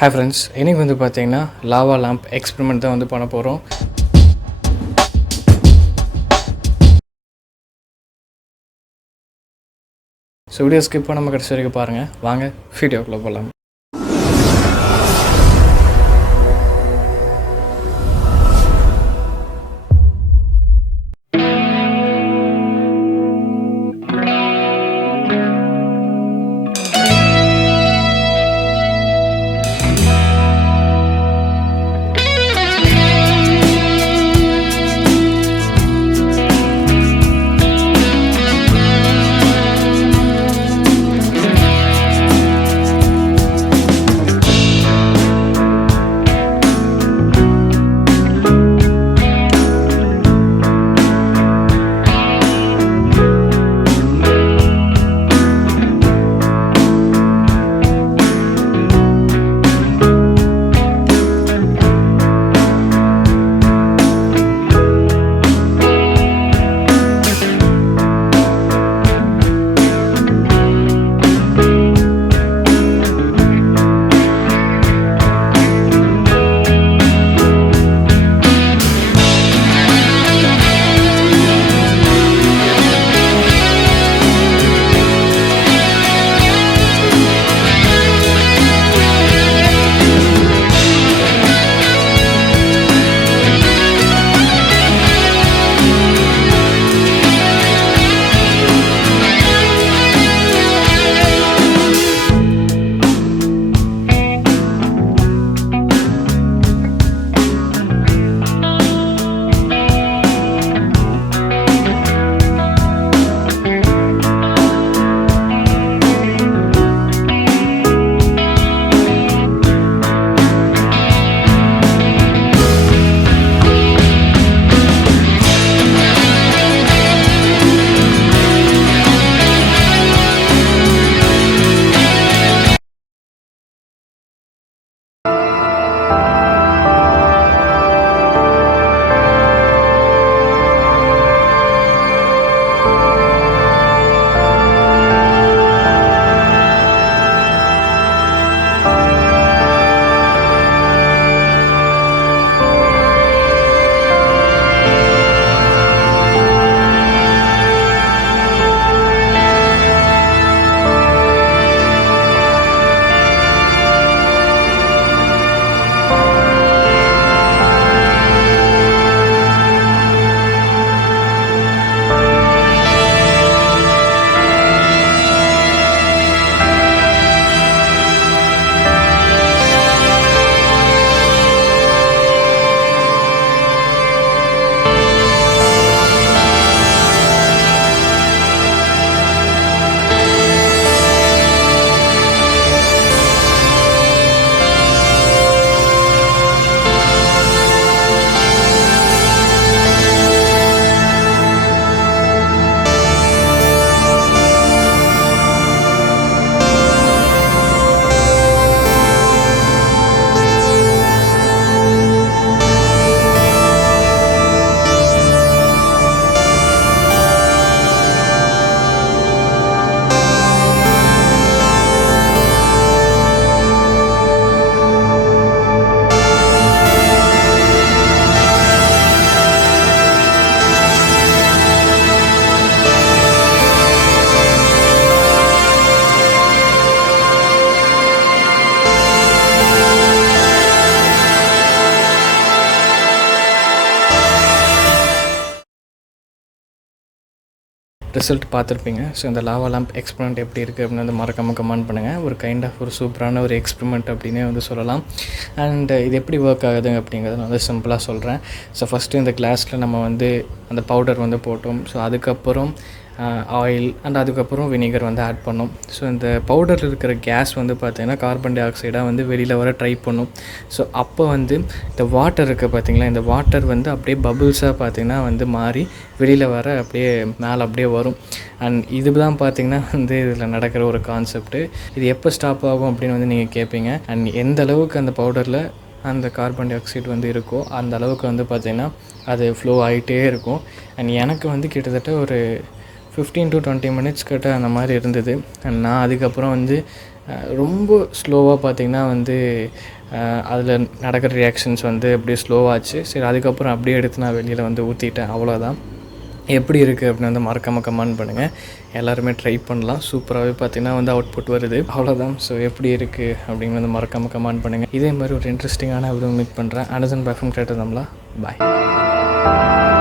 Hi friends, இன்றைக்கி வந்து பார்த்தீங்கன்னா லாவா லேம்ப் எக்ஸ்பெரிமெண்ட் தான் வந்து பண்ண போகிறோம். ஸோ வீடியோ ஸ்கிப் பண்ணாமல் கடைசி வரைக்கும் பாருங்கள். வாங்க வீடியோக்குள்ளே போகலாம். ரிசல்ட் பார்த்துருப்பீங்க. ஸோ இந்த லாவா லேம்ப் எக்ஸ்பெரிமெண்ட் எப்படி இருக்குது அப்படின்னு வந்து மறக்காமல் கமெண்ட் பண்ணுங்கள். ஒரு கைண்ட் ஆஃப் ஒரு சூப்பரான ஒரு எக்ஸ்பெரிமெண்ட் அப்படின்னே வந்து சொல்லலாம். அண்ட் இது எப்படி ஒர்க் ஆகுது அப்படிங்கிறத நான் வந்து சிம்பிளாக சொல்கிறேன். ஸோ ஃபஸ்ட்டு இந்த கிளாஸில் நம்ம வந்து அந்த பவுடர் வந்து போட்டோம். ஸோ அதுக்கப்புறம் ஆயில் அண்ட் அதுக்கப்புறம் வினிகர் வந்து ஆட் பண்ணோம். ஸோ இந்த பவுடரில் இருக்கிற கேஸ் வந்து பார்த்திங்கன்னா கார்பன் டை ஆக்சைடாக வந்து வெளியில் வர ட்ரை பண்ணும். ஸோ அப்போ வந்து இந்த வாட்டர் இருக்குது பார்த்திங்களா, இந்த வாட்டர் வந்து அப்படியே பபுள்ஸாக பார்த்திங்கன்னா வந்து மாறி வெளியில் வர அப்படியே மேலே அப்படியே வரும். அண்ட் இது தான் பார்த்திங்கன்னா வந்து இதில் நடக்கிற ஒரு கான்செப்ட்டு. இது எப்போ ஸ்டாப் ஆகும் அப்படின்னு வந்து நீங்கள் கேட்பீங்க. அண்ட் எந்த அளவுக்கு அந்த பவுடரில் அந்த கார்பன் டை ஆக்சைடு வந்து இருக்கோ அந்த அளவுக்கு வந்து பார்த்திங்கன்னா அது ஃப்ளோ ஆகிட்டே இருக்கும். அண்ட் எனக்கு வந்து கிட்டத்தட்ட ஒரு 15 to 20 மினிட்ஸ் கிட்ட அந்த மாதிரி இருந்தது. நான் அதுக்கப்புறம் வந்து ரொம்ப ஸ்லோவாக பார்த்திங்கன்னா வந்து அதில் நடக்கிற ரியாக்ஷன்ஸ் வந்து அப்படியே ஸ்லோவாச்சு. சரி, அதுக்கப்புறம் அப்படியே எடுத்து நான் வெளியில் வந்து ஊற்றிட்டேன். அவ்வளோதான். எப்படி இருக்குது அப்படின்னு வந்து மறக்காமல் கமெண்ட் பண்ணுங்கள். எல்லாருமே ட்ரை பண்ணலாம். சூப்பராகவே பார்த்திங்கன்னா வந்து அவுட்புட் வருது. அவ்வளோதான். ஸோ எப்படி இருக்குது அப்படின்னு வந்து மறக்காமல் கமெண்ட் பண்ணுங்கள். இதே மாதிரி ஒரு இன்ட்ரெஸ்டிங்கான வீடியோ மீட் பண்ணுறேன். அனதன் by from creator Tamizha. Bye.